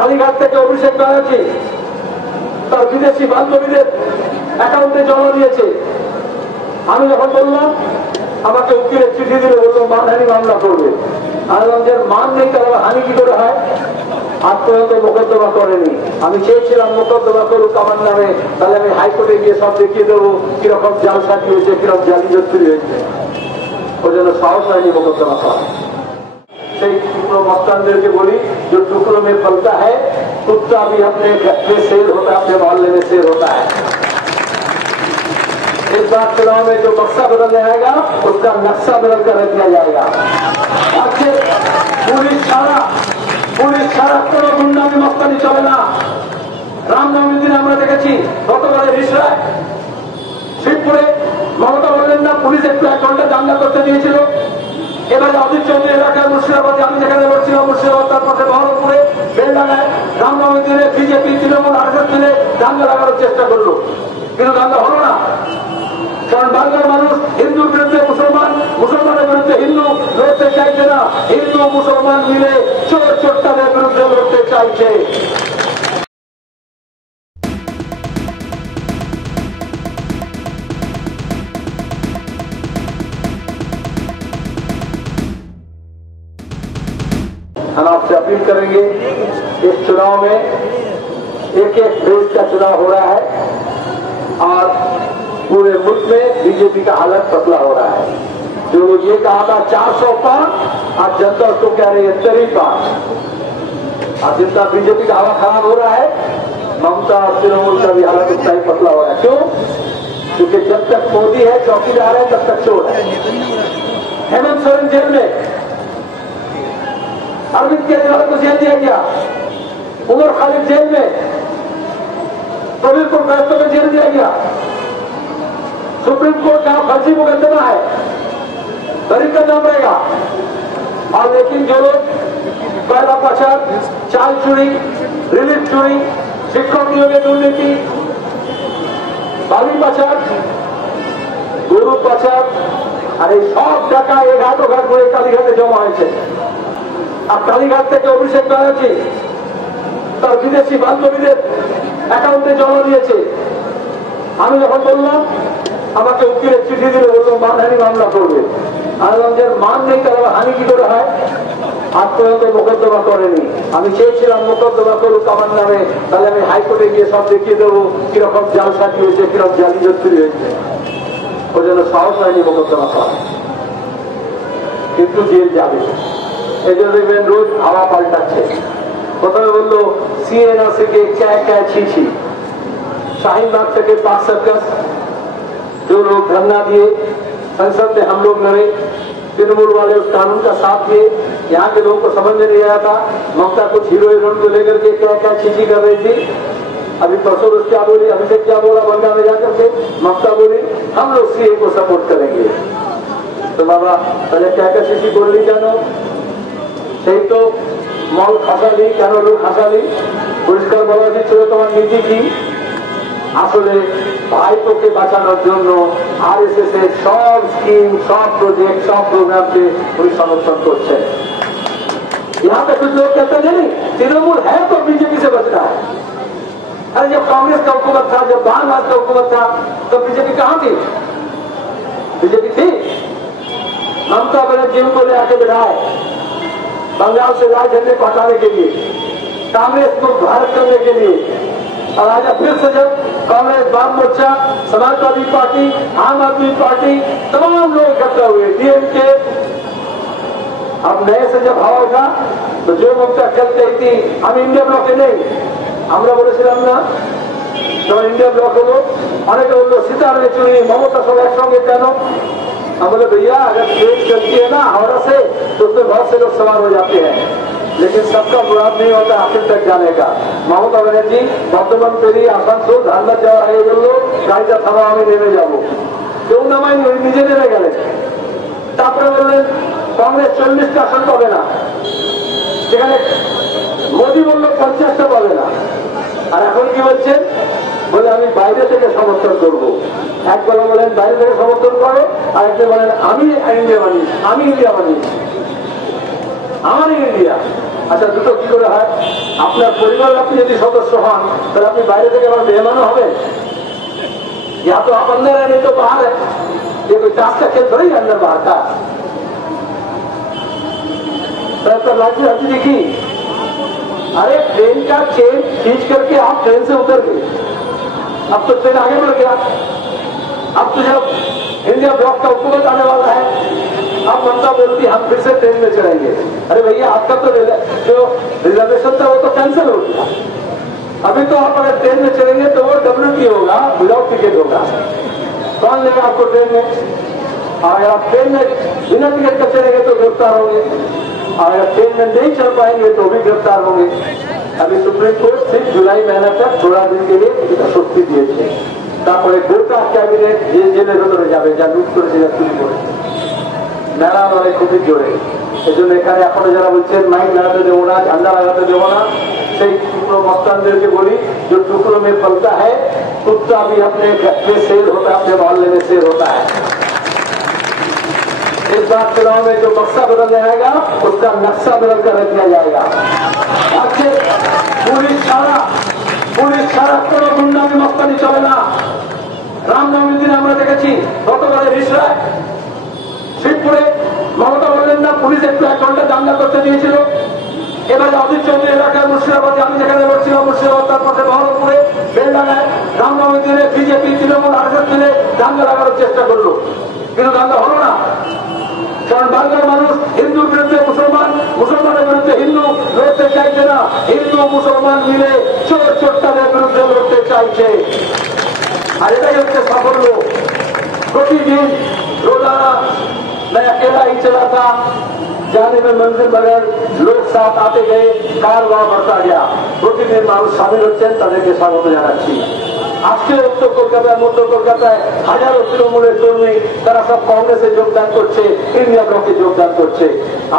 কালীঘাট থেকে অভিষেক ব্যানার্জি তার বিদেশি বান্ধবীদের অ্যাকাউন্টে জমা দিয়েছে। আমি যখন বললাম, আমাকে উকিলের চিঠি দিলে বললো মানহানি মামলা করবে। আনন্দের মান নেই, তারা হানি কি করে হয়? আজ পর্যন্ত মোকদ্দমা করেনি। আমি চেয়েছিলাম মোকদ্দমা করুক আমার নামে, তাহলে আমি হাইকোর্টে গিয়ে সব দেখিয়ে দেবো কিরকম জালসাটি হয়েছে, কিরকম জালি জত্রি হয়েছে। ওই জন্য সাহস হয়নি মোকদ্দমা করা। সেই टुकड़ो मस्तानदेर के बोली, जो टुकड़ों में पलता है कुत्ता भी अपने घर में शेर होता है, अपने मोहल्ले में शेर होता है। इस बार चुनाव में जो बक्सा बदल जाएगा उसका नक्शा बदल कर रख दिया जाएगा। पुलिस ছাড়া কোনো গুন্ডামি মস্তানি চলে না। রামনবমীর দিন আমরা দেখেছি গতবারে রিসরায় শিবপুরে মমতা বললেন না পুলিশ একটু 1 ঘন্টা দাঙ্গা করতে দিয়েছিল। এবারে অজিত চৌধুরী এলাকার মুর্শিদাবাদে আমি যেখানে বলছিলাম, মুর্শিদাবাদ তার পাশে বহরমপুরে বেলডাঙ্গায় রামনবমীর দিনে বিজেপি তৃণমূল আরএসএস মিলে দাঙ্গা লাগানোর চেষ্টা করলো, কিন্তু দাঙ্গা হলো না। কারণ বাংলার মানুষ হিন্দুর বিরুদ্ধে মুসলমান, মুসলমানের বিরুদ্ধে হিন্দু লড়তে চাইছে না। হিন্দু মুসলমান মিলে চোর চোরটাদের বিরুদ্ধে লড়তে চাইছে। हम आपसे अपील करेंगे, इस चुनाव में एक फेज का चुनाव हो रहा है और पूरे मुल्क में बीजेपी का हालत पतला हो रहा है। जो ये कहा था 400 पार, आज जनता उसको कह रही है 30 पार। आज जितना बीजेपी का हवा खराब हो रहा है, ममता और तृणमूल का भी हालत उतना ही पतला हो रहा है। क्यों? क्योंकि जब तक मोदी है, चौकीदार है, तब तक चोर है। हेमंत सोरेन जेल में, अरविंद केजरीवाल को जेल दिया गया, उमर खालिद जेल में, प्रवीण कुमार को जेल दिया गया। सुप्रीम कोर्ट का फर्जी मुकदमा है, बरी का नाम रहेगा। और लेकिन जो लोग पहला पचार, चाल चोरी, रिलीफ चोरी, शिक्षक नियोगे दुर्नीति, बाली पचार, गुरु पचार, अरे सब टाका एक हाथों घाट করে কালীঘাটে জমা হয়েছে। আর কালীঘাট থেকে অভিষেক ব্যানার্জি তার বিদেশি বান্ধবীদের অ্যাকাউন্টে জমা দিয়েছে। আমি যখন বললাম, আমাকে উকিলের চিঠি দিলে বললো মানহানি মামলা করবে। আনন্দের মান নেই, তারা হানি কি করে হয়? আজ পর্যন্ত মোকদ্দমা করেনি। আমি চেয়েছিলাম মোকদ্দমা করুক আমার নামে, তাহলে আমি হাইকোর্টে গিয়ে সব দেখিয়ে দেবো কিরকম জালসাটি হয়েছে, কিরকম জালি জত্রি হয়েছে। ওই জন্য সাহস হয়নি মোকদ্দমা করা, কিন্তু জেল যাবে। এই জন্য দেখবেন রোজ হাওয়া পাল্টাচ্ছে। প্রথমে বললো सीएनआरसी के क्या छी शाहीन बाग से पाक सर्कस, जो लोग धरना दिए, संसद में हम लोग लड़े, तृणमूल वाले उस कानून का साथ दिए। यहाँ के लोगों को समझ में नहीं आया था। ममता कुछ हीरो हीरोइन को लेकर के क्या छी कर रही थी। अभी परसों रोज क्या बोली, अभिषेक क्या बोला बंगा में जाकर के, ममता बोली हम लोग सीए को सपोर्ट करेंगे। तो बाबा पहले क्या छी बोलली जानो, সেই তো মল খাসালি, কেন লোক খাসালি, পরিষ্কার বলা উচিত ছিল তোমার নীতি কি। আসলে ভাইপোকে বাঁচানোর জন্য আরএসএস এর সব স্কিম, সব प्रोजेक्ट, सब प्रोग्राम के पूरी समर्थन करते हैं। यहाँ पे कुछ लोग कहते हैं नहीं तृणमूल है तो बीजेपी से बचना है। अरे जब कांग्रेस का हुकूमत था, जब बालनाथ का हुकूमत था, तो बीजेपी कहाँ थी? बीजेपी थी। ममता बनर्जी को ले आके बिठाए बंगाल से लाल झंडे को हटाने के लिए, कांग्रेस को भारत करने के लिए। और आज फिर से जब कांग्रेस, वाम मोर्चा, समाजवादी पार्टी, आम आदमी पार्टी, तमाम लोग इकट्ठा हुए, डीएमके, अब नए से जब हवा उठा तो जो ममता चलते थी हम इंडिया ब्लॉके नहीं, আমরা বলেছিলাম না যখন इंडिया ब्लॉक হলো, অনেকে বললো সিতারে চুরি, মমতা সব একসঙ্গে কেন? हम बोले भैया अगर ट्रेन चलती है ना हावड़ा से तो उसमें बहुत से लोग सवार हो जाते हैं, लेकिन सबका मुराद नहीं होता आखिर तक जाने का। ममता बनर्जी बर्धमान पेरी आसानसोल ধানবাদ যাওয়ার আগে বললো গাড়িটা থামা, আমি নেমে যাবো। কেউ নামায়নি, ওই নিজে নেমে গেলেন। তারপরে বললেন কংগ্রেস 40টা আসন পাবে না, সেখানে মোদী বললো 50টা পাবে না। আর এখন কি বলছেন? বলে আমি বাইরে থেকে সমর্থন করবো। একবার বলেন বাইরে থেকে সমর্থন করো, আর একবার বলেন আমি ইন্ডিয়া মানি, আমি ইন্ডিয়া মানি, আমারই ইন্ডিয়া। আচ্ছা দুটো কি করে হয়? আপনার পরিবারের আপনি যদি সদস্য হন তাহলে আপনি বাইরে থেকে আবার মেহমানও হবে। या तो आप अंदर है नहीं तो बाहर है। ये कोई ताश का खेल थोड़ी है अंदर बाहर का। तो राज्य राज्य देखी, अरे ट्रेन का चेन खींच करके आप ट्रेन से उतर गए, अब तो ट्रेन आगे बढ़ गया। अब तो जब इंडिया ब्लॉक का हुकूमत आने वाला है, अब ममता बोलती हम फिर से ट्रेन में चढ़ेंगे। अरे भैया आपका तो जो रिजर्वेशन था वो तो कैंसिल हो गया। अभी तो आप अगर ट्रेन में चलेंगे तो वो WT होगा, विदाउट टिकट होगा। कौन लेगा आपको ट्रेन में? और आप ट्रेन में बिना टिकट का चलेंगे तो गिरफ्तार होंगे, और अगर ट्रेन में नहीं चल पाएंगे तो भी गिरफ्तार होंगे। अभी सुप्रीम कोर्ट 6 जुलाई महीना तक थोड़ा दिन के लिए স্বস্তি দিয়েছে। তারপরে গোটা ক্যাবিনেট যে জেলের ভেতরে যাবে, যা লুট করেছে, যা চুরি করেছে, মেলা লড়াই খুবই জোরে। এই জন্য এখানে এখনো যারা বলছেন মাইক লাগাতে দেবো না, ঝান্ডা লাগাতে দেবো না, সেই টুকরো মস্তানদেরকে বলি जो टुकड़ों में पलता है कुत्ता भी अपने घर में शेर होता है, अपने मोहल्ले में शेर होता है। इस बार चुनाव में जो बक्सा बदल जाएगा उसका नक्शा बदल कर रख दिया जाएगा। पुलिस ছাড়া কোনো গুন্ডামি মস্তানি চলে না। রামনবমীর দিন আমরা দেখেছি গতবারে রিসরায় শিবপুরে মমতা বললেন না পুলিশ একটু 1 ঘন্টা দাঙ্গা করতে দিয়েছিল। এবারে অজিত চৌধুরী এলাকায় মুর্শিদাবাদে আমি যেখানে বলছিলাম, মুর্শিদাবাদ তার পাশে বহরমপুরে বেলডাঙ্গায় রামনবমীর দিনে বিজেপি তৃণমূল RSS মিলে দাঙ্গা লাগানোর চেষ্টা করলো, কিন্তু দাঙ্গা হলো না। কারণ বাংলার মানুষ হিন্দুর বিরুদ্ধে মুসলমান, মুসলমানের বিরুদ্ধে হিন্দু লড়তে চাইছে না, হিন্দু মুসলমান মিলে চোর চোরটাদের বিরুদ্ধে লড়তে চাইছে। আর এটাই হচ্ছে সাফল্য। प्रतिदिन रोजाना मैं अकेला ही चला था, जाने में मंजिल बगैर लोग साथ आते गए, कारवां बढ़ता गया। प्रतिदिन মানুষ সামিল হচ্ছেন, তাদেরকে স্বাগত জানাচ্ছি। আজকে উত্তর কলকাতায়, মধ্য কলকাতায় হাজারো তৃণমূলের কর্মী তারা সব কংগ্রেসে যোগদান করছে, ইন্ডিয়া ব্লকে যোগদান করছে।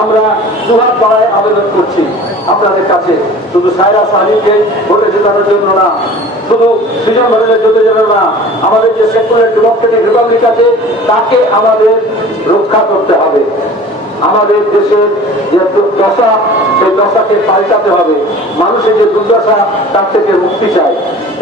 আমরা দুহাত বাড়ায় আবেদন করছি আপনাদের কাছে, শুধু সায়রা সাহানিকে ভোটে জেতানোর জন্য না, শুধু সৃজন ভট্টাচার্য যেতে যাবে না, আমাদের যে সেকুলার ডেমোক্রেটিক রিপাবলিক আছে তাকে আমাদের রক্ষা করতে হবে। আমাদের দেশের যে দশা, সেই দশাকে পাল্টাতে হবে। মানুষের যে দুর্দশা, তার থেকে মুক্তি চাই।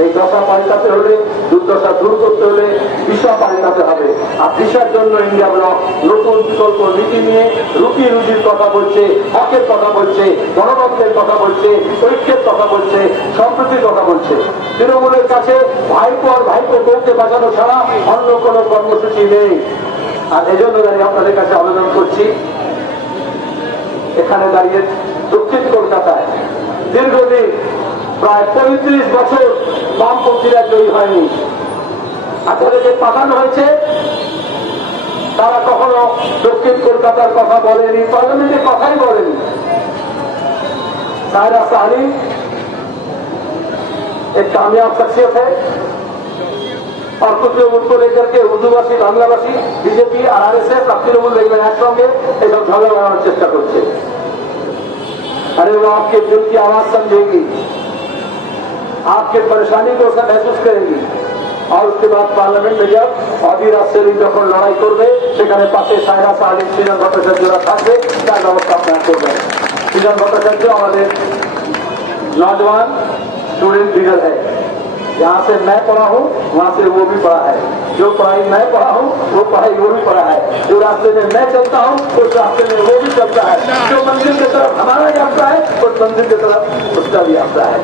এই দশা পাল্টাতে হলে, দুর্দশা দূর করতে হলে দিশা পাল্টাতে হবে। আর দিশার জন্য ইন্ডিয়া ব্লক নতুন বিকল্প নীতি নিয়ে রুটি রুজির কথা বলছে, হকের কথা বলছে, গণতন্ত্রের কথা বলছে, ঐক্যের কথা বলছে, সম্প্রীতির কথা বলছে। তৃণমূলের কাছে ভাইপো আর ভাইপো বউকে বাঁচানো ছাড়া অন্য কোনো কর্মসূচি নেই। আর এজন্য দাঁড়িয়ে আপনাদের কাছে আবেদন করছি, এখানে দাঁড়িয়ে দক্ষিণ কলকাতায় দীর্ঘদিন প্রায় 35 বছর বামপন্থীরা জয়ী হয়নি। আপনাদেরকে পাঠানো হয়েছে, তারা কখনো দক্ষিণ কলকাতার কথা বলেনি, পার্লামেন্টে কথাই বলেনি। सायरा साहनी एक कामयाब शख्सियत है, और कुछ लोग उनको लेकर के उर्दूभाषी, बांग्लाभाषी, बीजेपी और RSS तृणमूल देखবেন একসঙ্গে এইসব ঝগড়া লাগানোর চেষ্টা করছে। अरे वो आपके दिल की आवाज समझेगी, आपके परेशानी को सब महसूस करेगी, और उसके बाद पार्लियामेंट में जब অধীর সেলিম যখন লড়াই করবে, সেখানে পাশে সায়রা সাহানি, সৃজন ভট্টাচার্যরা থাকবে, তার ব্যবস্থা আপনারা করবেন। সৃজন ভট্টাচার্য আমাদের नौजवान स्टूडेंट लीडर है, यहाँ से मैं पढ़ा हूँ, वहाँ से वो भी पढ़ा है। जो पढ़ाई मैं पढ़ा हूँ वो पढ़ाई वो भी पढ़ा है। जो रास्ते में मैं चलता हूँ उस रास्ते में वो भी चलता है। जो मंदिर की तरफ हमारा यात्रा है उस मंदिर की तरफ उसका भी यात्रा है।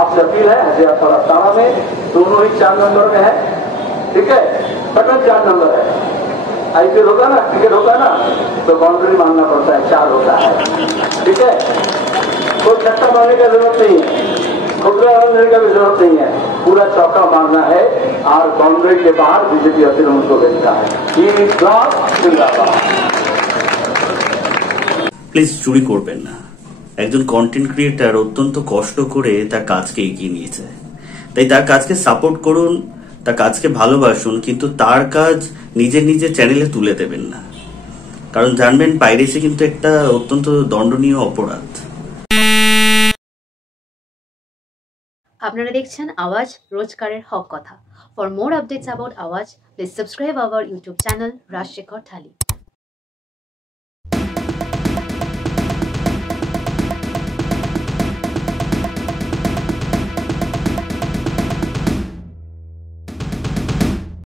आपसे अपील है, हजियापुरा तारा में दोनों ही 4 नंबर में है, ठीक है, बटन 4 नंबर है। IPL होगा ना, टिकट होगा ना, तो बाउंड्री मानना पड़ता है, 4 होता है, ठीक है। कोई छक्का मारने का जरूरत नहीं है, खुदरा मारने का भी जरूरत नहीं है, पूरा चौका मारना है, और बाउंड्री के बाहर बीजेपी अपील उनको भेजना है। ये ब्लॉक जिंदाबाद। প্লিজ চুরি করবেন না। একজন কন্টেন্ট ক্রিয়েটার অত্যন্ত কষ্ট করে তার কাজকে এগিয়ে নিয়েছে, তাই তার কাজকে সাপোর্ট করুন, তার কাজকে ভালোবাসুন, কিন্তু তার কাজ নিজের নিজের চ্যানেলে তুলে দেবেন না, কারণ জানবেন পাইরেসি কিন্তু একটা অত্যন্ত দণ্ডনীয় অপরাধ। আপনারা দেখছেন আওয়াজ, রোজকারের হক কথা। For more updates about Awaaz, please subscribe our YouTube channel Rajshekhar thali.